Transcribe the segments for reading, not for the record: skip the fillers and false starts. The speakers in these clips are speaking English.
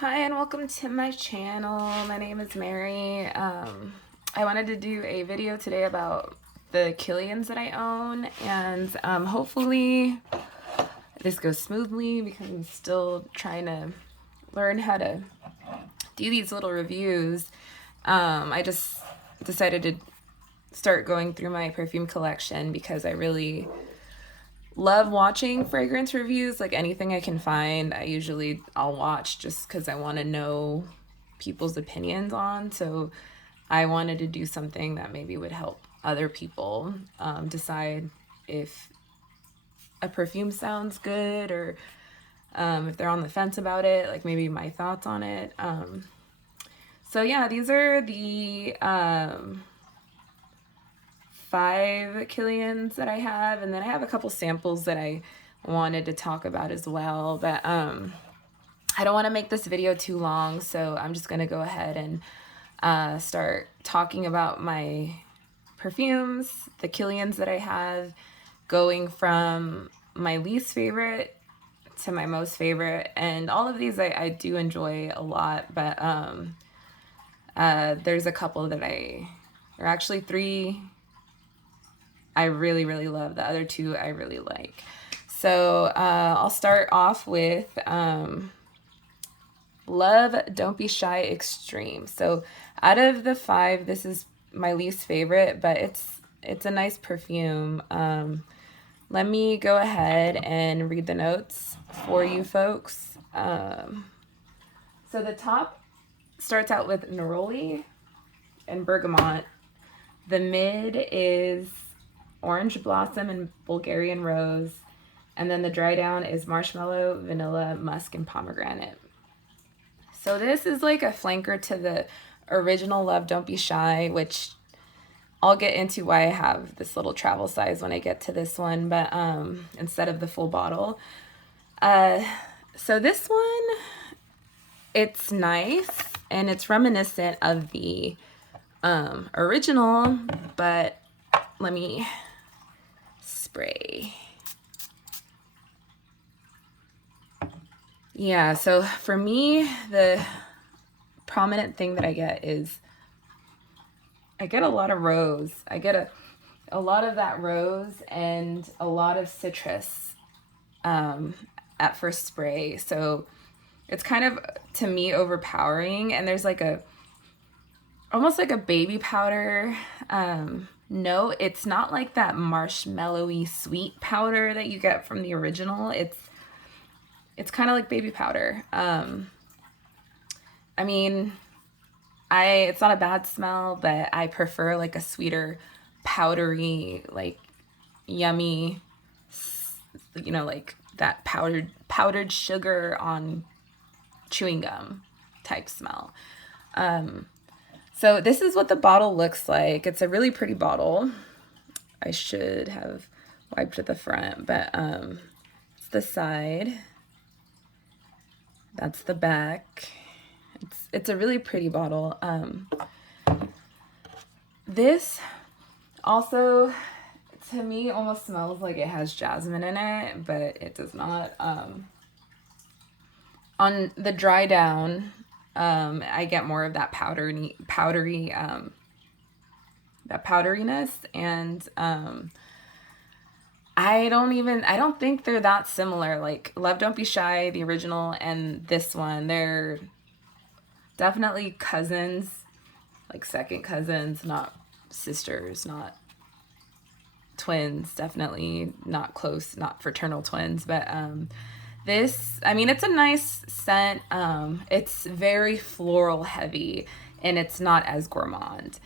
Hi and welcome to my channel. My name is Mary. I wanted to do a video today about the Kilians that I own, and hopefully this goes smoothly because I'm still trying to learn how to do these little reviews. I just decided to start going through my perfume collection because I really love watching fragrance reviews. Like anything I can find, I'll watch just because I want to know people's opinions on. So I wanted to do something that maybe would help other people decide if a perfume sounds good, or if they're on the fence about it, like maybe my thoughts on it. So yeah, these are the 5 Kilians that I have, and then I have a couple samples that I wanted to talk about as well, but I don't want to make this video too long, so I'm just gonna go ahead and start talking about my perfumes, the Kilians that I have, going from my least favorite to my most favorite. And all of these I do enjoy a lot, but there's a couple that there are actually 3 I really, really love. The other 2 I really like. So I'll start off with Love Don't Be Shy Extreme. So out of the 5, this is my least favorite, but it's a nice perfume. Let me go ahead and read the notes for you folks. So the top starts out with neroli and bergamot. The mid is orange blossom and Bulgarian rose, and then the dry down is marshmallow, vanilla, musk, and pomegranate. So this is like a flanker to the original Love Don't Be Shy, which I'll get into why I have this little travel size when I get to this one, but instead of the full bottle. So this one, it's nice and it's reminiscent of the original, but let me spray. Yeah, so for me, the prominent thing that I get is I get a lot of rose. I get a lot of that rose and a lot of citrus at first spray. So it's kind of, to me, overpowering, and there's like almost like a baby powder note. It's not like that marshmallowy sweet powder that you get from the original. It's kind of like baby powder. I mean, it's not a bad smell, but I prefer like a sweeter, powdery, like yummy, like that powdered sugar on chewing gum type smell. So this is what the bottle looks like. It's a really pretty bottle. I should have wiped at the front, but it's the side. That's the back. It's a really pretty bottle. This also, to me, almost smells like it has jasmine in it, but it does not. On the dry down, I get more of that powdery, that powderiness, and I don't think they're that similar. Like Love Don't Be Shy, the original, and this one, they're definitely cousins, like second cousins, not sisters, not twins, definitely not close, not fraternal twins. But this, I mean, it's a nice scent. It's very floral heavy, and it's not as gourmand.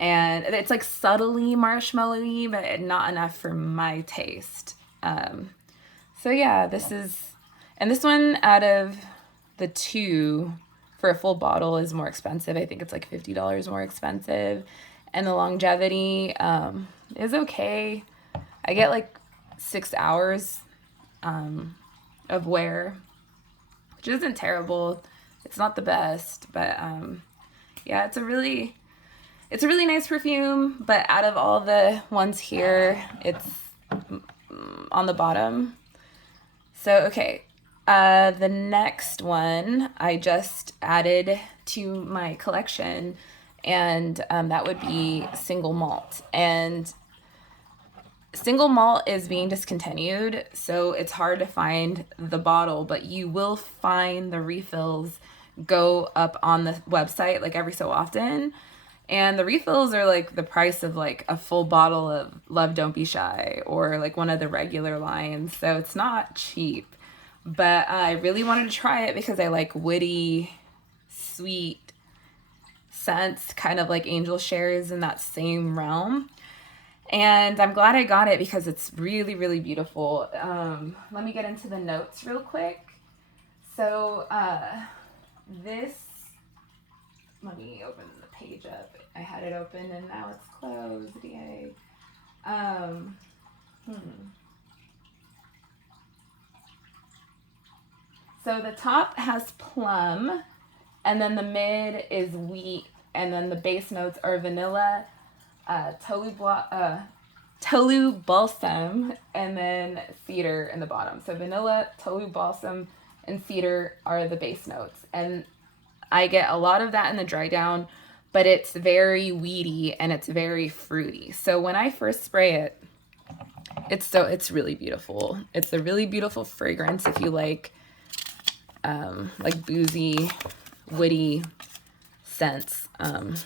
And it's like subtly marshmallowy, but not enough for my taste. So yeah, this one out of the 2 for a full bottle is more expensive. I think it's like $50 more expensive. And the longevity is okay. I get like 6 hours of wear, which isn't terrible. It's not the best, but yeah, it's a really nice perfume. But out of all the ones here, it's on the bottom. So okay, The next one I just added to my collection, and that would be single malt. And single malt is being discontinued, so it's hard to find the bottle, but you will find the refills go up on the website like every so often. And the refills are like the price of like a full bottle of Love Don't Be Shy or like one of the regular lines. So it's not cheap. But I really wanted to try it because I like woody, sweet scents, kind of like angel shares in that same realm. And I'm glad I got it because it's really, really beautiful. Let me get into the notes real quick. So this, let me open the page up. I had it open and now it's closed. Yay. So the top has plum, and then the mid is wheat, and then the base notes are vanilla, tolu balsam, and then cedar in the bottom. So vanilla, tolu balsam, and cedar are the base notes. And I get a lot of that in the dry down, but it's very weedy and it's very fruity. So when I first spray it, it's really beautiful. It's a really beautiful fragrance if you like boozy, woody scents. Let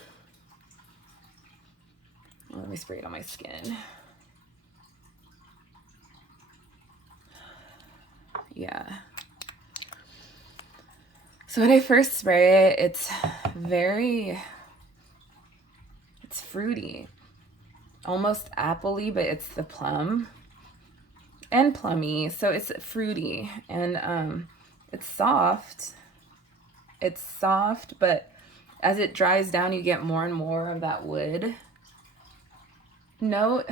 me spray it on my skin. Yeah. So when I first spray it, it's fruity, almost appley, but it's the plum and plummy. So it's fruity and it's soft. It's soft, but as it dries down, you get more and more of that wood note.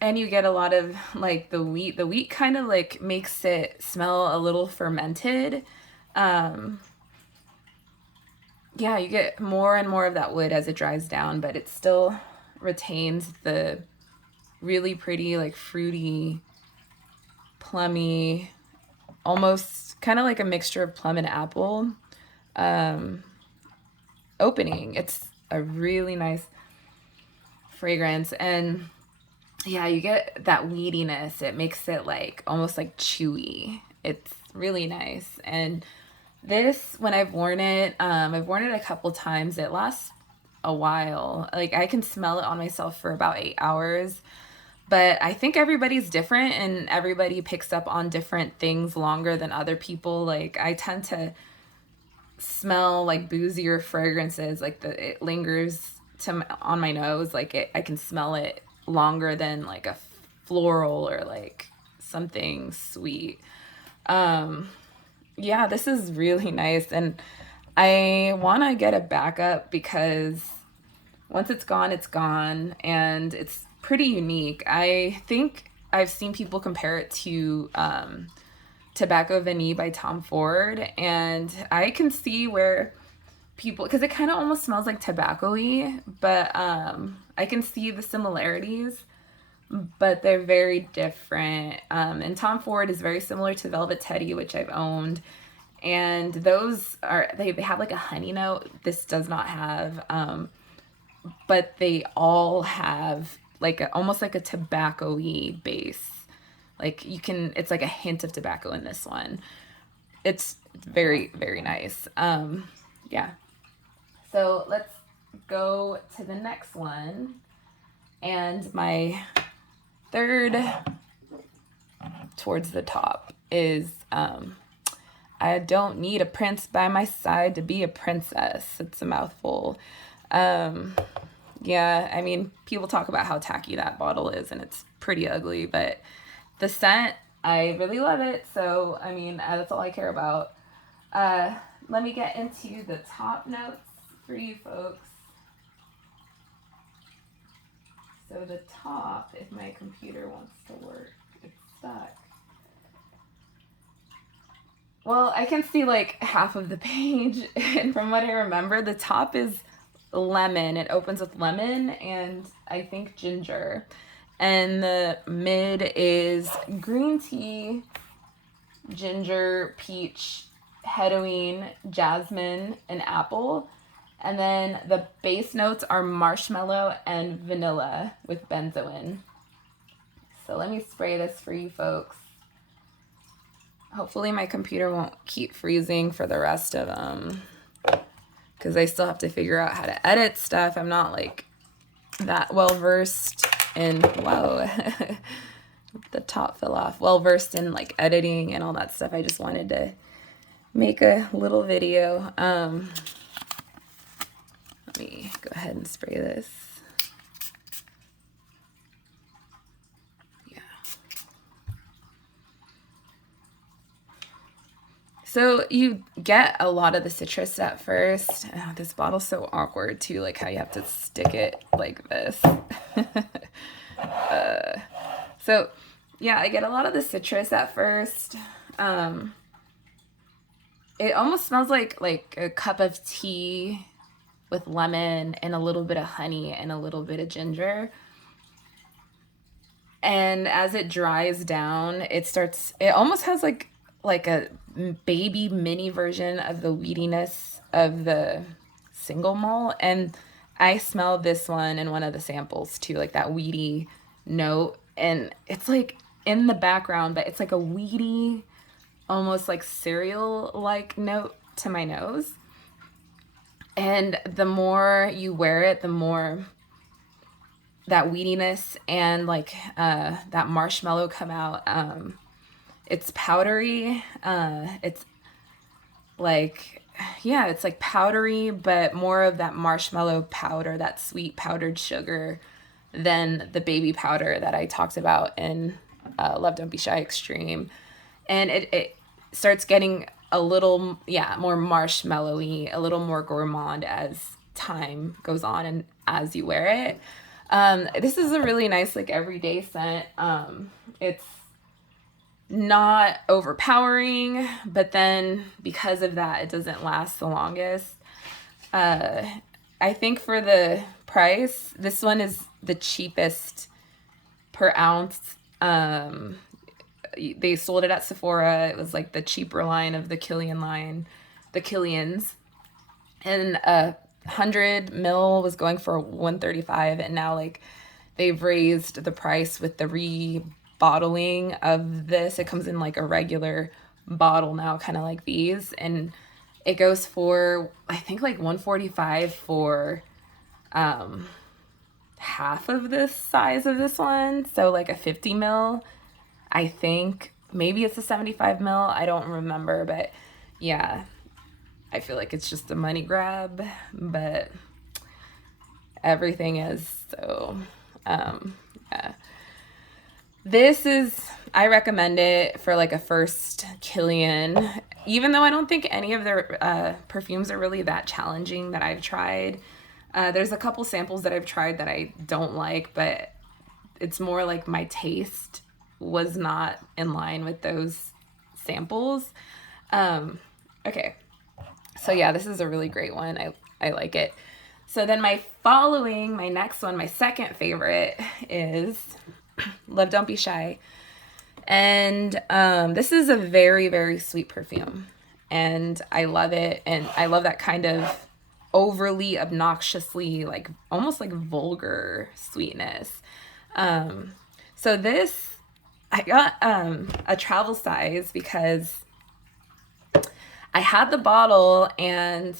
And you get a lot of like the wheat. The wheat kind of like makes it smell a little fermented. Yeah, you get more and more of that wood as it dries down, but it still retains the really pretty, like fruity, plummy, almost kind of like a mixture of plum and apple opening. It's a really nice fragrance. And yeah, you get that weediness. It makes it like almost like chewy. It's really nice. And this, when I've worn it a couple times. It lasts a while. Like I can smell it on myself for about 8 hours. But I think everybody's different and everybody picks up on different things longer than other people. Like I tend to smell like boozier fragrances. Like it lingers on my nose. Like I can smell it longer than like a floral or like something sweet. Yeah, this is really nice, and I want to get a backup because once it's gone, and it's pretty unique. I think I've seen people compare it to Tobacco Vanille by Tom Ford, and I can see where people, because it kind of almost smells like tobacco-y, but I can see the similarities, but they're very different. And Tom Ford is very similar to Velvet Teddy, which I've owned. And those they have like a honey note. This does not have, but they all have like almost like a tobacco-y base. Like it's like a hint of tobacco in this one. It's very, very nice. Yeah. So let's go to the next one. And my third towards the top is I don't need a prince by my side to be a princess. It's a mouthful. Yeah, I mean, people talk about how tacky that bottle is, and it's pretty ugly, but the scent, I really love it. So, I mean, that's all I care about. Let me get into the top notes for you folks. So the top, if my computer wants to work, it's stuck. Well, I can see like half of the page, and from what I remember, the top is lemon. It opens with lemon and I think ginger. And the mid is green tea, ginger, peach, hedoine, jasmine, and apple. And then the base notes are marshmallow and vanilla with benzoin. So let me spray this for you folks. Hopefully my computer won't keep freezing for the rest of them, because I still have to figure out how to edit stuff. I'm not like that well versed in, whoa, the top fell off, well versed in like editing and all that stuff. I just wanted to make a little video. Let me go ahead and spray this. Yeah. So you get a lot of the citrus at first. Oh, this bottle's so awkward too, like how you have to stick it like this. So yeah, I get a lot of the citrus at first. It almost smells like a cup of tea with lemon and a little bit of honey and a little bit of ginger. And as it dries down, it almost has like a baby mini version of the weediness of the single malt. And I smell this one in one of the samples too, like that weedy note. And it's like in the background, but it's like a weedy, almost like cereal-like note to my nose. And the more you wear it, the more that weediness and like that marshmallow come out. It's powdery. It's like, yeah, it's like powdery, but more of that marshmallow powder, that sweet powdered sugar, than the baby powder that I talked about in Love Don't Be Shy Extreme. And it starts getting a little, yeah, more marshmallowy, a little more gourmand as time goes on and as you wear it. This is a really nice, like, everyday scent. It's not overpowering, but then because of that, it doesn't last the longest. I think for the price, this one is the cheapest per ounce. They sold it at Sephora. It was like the cheaper line of the Kilian line, the Kilians. And 100 ml was going for $135, and now like they've raised the price with the rebottling of this. It comes in like a regular bottle now, kind of like these, and it goes for I think like $145 for half of this size of this one. So like a 50 ml, I think. Maybe it's a 75 ml, I don't remember, but yeah, I feel like it's just a money grab, but everything is. So yeah, this is, I recommend it for like a first Kilian, even though I don't think any of their perfumes are really that challenging that I've tried. There's a couple samples that I've tried that I don't like, but it's more like my taste was not in line with those samples. Okay, so yeah, this is a really great one. I like it. So then my next one, my second favorite is Love Don't Be Shy. And this is a very, very sweet perfume. And I love it. And I love that kind of overly, obnoxiously, like almost like vulgar sweetness. So this, I got a travel size because I had the bottle and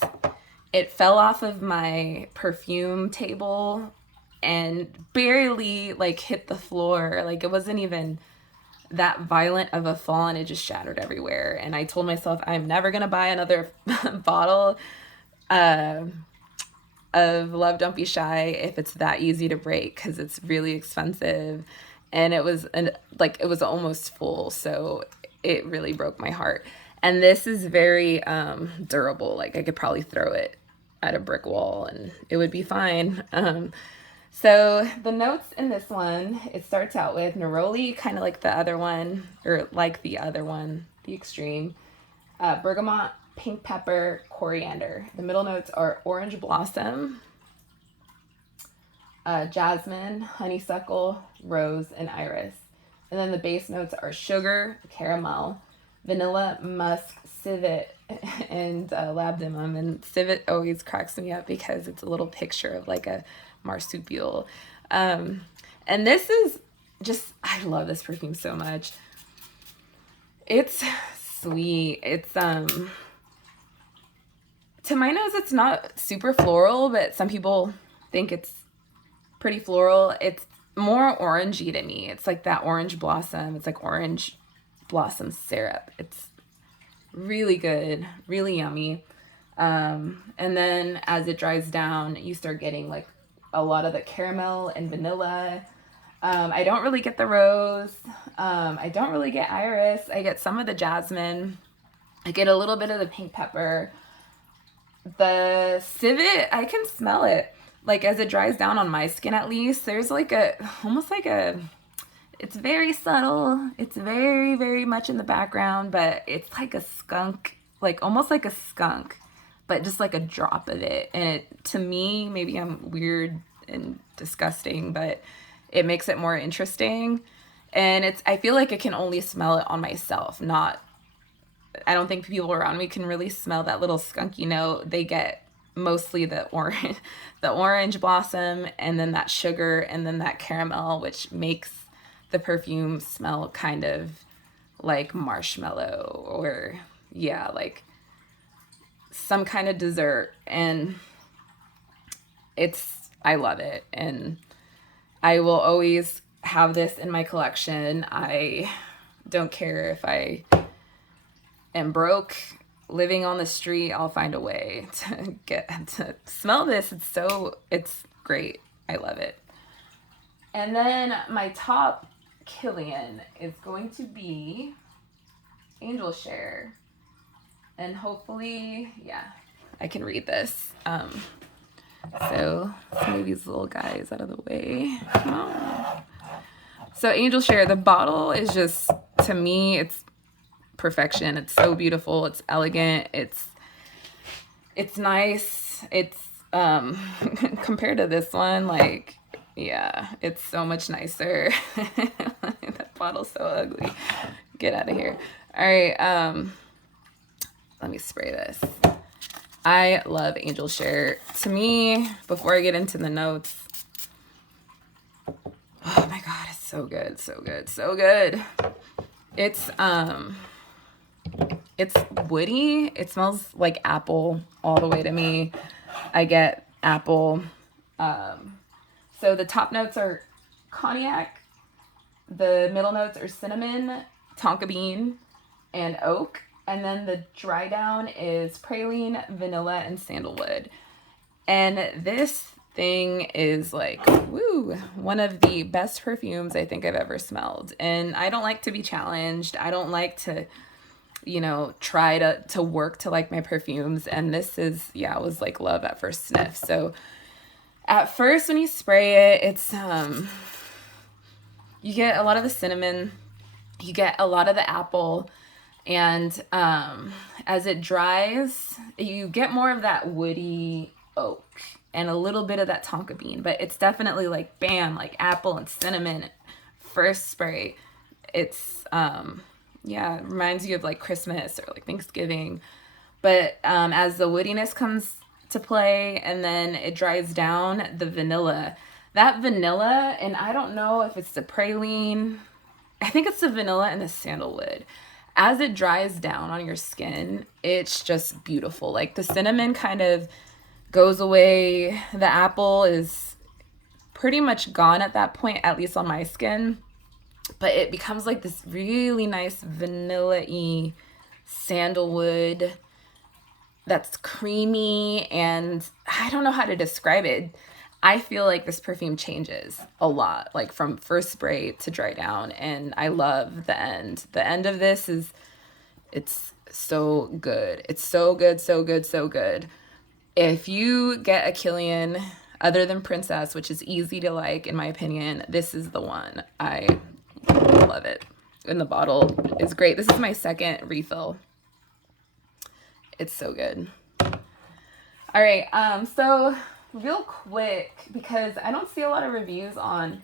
it fell off of my perfume table and barely like hit the floor. Like it wasn't even that violent of a fall, and it just shattered everywhere. And I told myself I'm never gonna buy another bottle of Love Don't Be Shy if it's that easy to break, because it's really expensive. And it was it was almost full, so it really broke my heart. And this is very durable. Like I could probably throw it at a brick wall and it would be fine. So the notes in this one, it starts out with neroli, kind of like the other one, or like the other one, the extreme, bergamot, pink pepper, coriander. The middle notes are orange blossom, jasmine, honeysuckle, rose, and iris. And then the base notes are sugar, caramel, vanilla, musk, civet, and labdanum. And civet always cracks me up because it's a little picture of like a marsupial. And this is just, I love this perfume so much. It's sweet. It's to my nose, it's not super floral, but some people think it's pretty floral. It's more orangey to me. It's like that orange blossom. It's like orange blossom syrup. It's really good, really yummy. And then as it dries down, you start getting like a lot of the caramel and vanilla. I don't really get the rose. I don't really get iris. I get some of the jasmine. I get a little bit of the pink pepper. The civet, I can smell it. Like as it dries down on my skin at least, there's like almost like it's very subtle. It's very, very much in the background, but it's like a skunk, like almost like a skunk, but just like a drop of it. And it, to me, maybe I'm weird and disgusting, but it makes it more interesting. And I feel like I can only smell it on myself, I don't think people around me can really smell that little skunky note. They get mostly the orange blossom, and then that sugar, and then that caramel, which makes the perfume smell kind of like marshmallow, or yeah, like some kind of dessert. And I love it. And I will always have this in my collection. I don't care if I am broke, living on the street, I'll find a way to get to smell this. It's great. I love it. And then my top Kilian is going to be Angel Share. And hopefully, yeah, I can read this. So let's move these little guys out of the way. Come on. So Angel Share, the bottle is just, to me, it's perfection. It's so beautiful. It's elegant. It's nice. It's compared to this one, like, yeah, it's so much nicer. That bottle's so ugly. Get out of here. All right, let me spray this. I love Angel Share. To me, before I get into the notes, oh my god, it's so good, so good, so good. It's woody. It smells like apple all the way to me. I get apple. So the top notes are cognac. The middle notes are cinnamon, tonka bean, and oak. And then the dry down is praline, vanilla, and sandalwood. And this thing is like, woo, one of the best perfumes I think I've ever smelled. And I don't like to be challenged. I don't like to, try to work to like my perfumes. And this is, yeah, it was like love at first sniff. So at first when you spray it, it's, you get a lot of the cinnamon, you get a lot of the apple, and as it dries, you get more of that woody oak and a little bit of that tonka bean, but it's definitely like bam, like apple and cinnamon first spray. It's yeah, it reminds you of like Christmas or like Thanksgiving. But as the woodiness comes to play and then it dries down, the vanilla, and I don't know if it's the praline, I think it's the vanilla and the sandalwood. As it dries down on your skin, it's just beautiful. Like the cinnamon kind of goes away. The apple is pretty much gone at that point, at least on my skin. But it becomes like this really nice vanilla-y sandalwood that's creamy, and I don't know how to describe it. I feel like this perfume changes a lot, like from first spray to dry down, and I love the end. The end of this it's so good. It's so good, so good, so good. If you get a Kilian other than Princess, which is easy to like, in my opinion, this is the one. I love it. And the bottle is great. This is my second refill. It's so good. All right, so real quick, because I don't see a lot of reviews on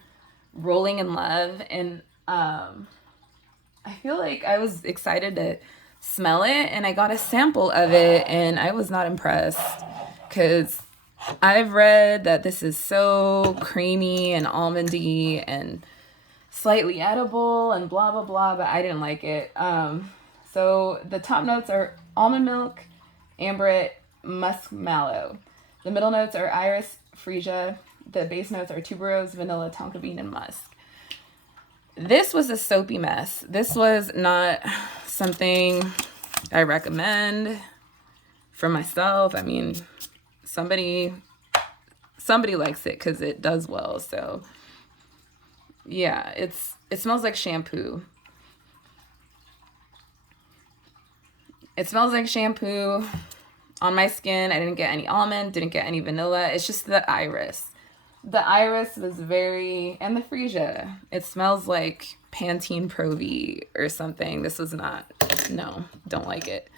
Rolling in Love, and I feel like I was excited to smell it, and I got a sample of it, and I was not impressed, because I've read that this is so creamy and almondy and slightly edible and blah blah blah, but I didn't like it. So the top notes are almond milk, amberette, musk mallow. The middle notes are iris, freesia. The base notes are tuberose, vanilla, tonka bean, and musk. This was a soapy mess. This was not something I recommend for myself. I mean, somebody likes it because it does well. So yeah, it smells like shampoo. It smells like shampoo on my skin. I didn't get any almond, didn't get any vanilla. It's just the iris. The iris was very, and the freesia. It smells like Pantene Pro V or something. This was not, no, don't like it.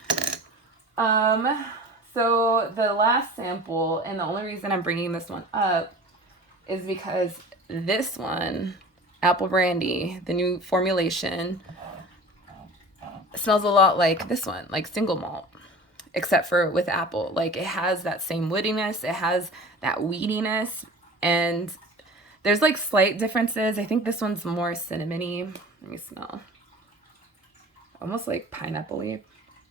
So the last sample, and the only reason I'm bringing this one up is because this one, Apple Brandy, the new formulation, smells a lot like this one, like single malt, except for with apple. Like, it has that same woodiness, it has that weediness, and there's like slight differences. I think this one's more cinnamony. Let me smell. Almost like pineapple-y.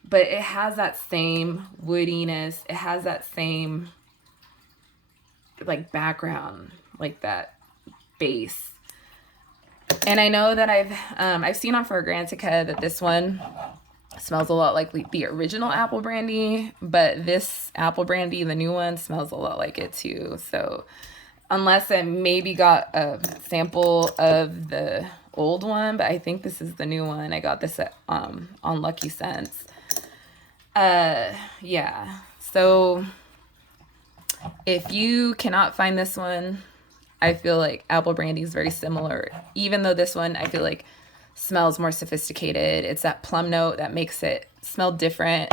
But it has that same woodiness. It has that same like background, like that base. And I know that I've seen on Fragrantica that this one smells a lot like the original Apple Brandy, but this Apple Brandy, the new one, smells a lot like it too. So unless I maybe got a sample of the old one, but I think this is the new one. I got this at, on Lucky Scents. Yeah. So if you cannot find this one, I feel like Apple Brandy is very similar, even though this one I feel like smells more sophisticated. It's that plum note that makes it smell different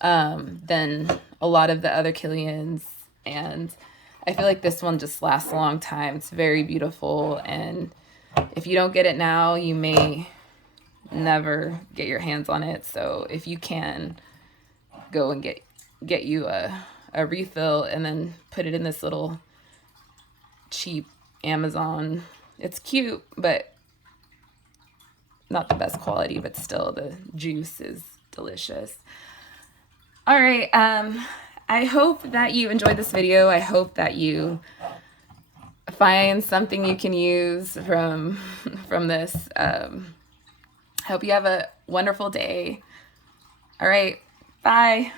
than a lot of the other Kilians, and I feel like this one just lasts a long time. It's very beautiful, and if you don't get it now, you may never get your hands on it. So if you can, go and get you a refill and then put it in this little cheap Amazon. It's cute, but not the best quality, but still the juice is delicious. All right, I hope that you enjoyed this video. I hope that you find something you can use from this. Hope you have a wonderful day. All right, bye.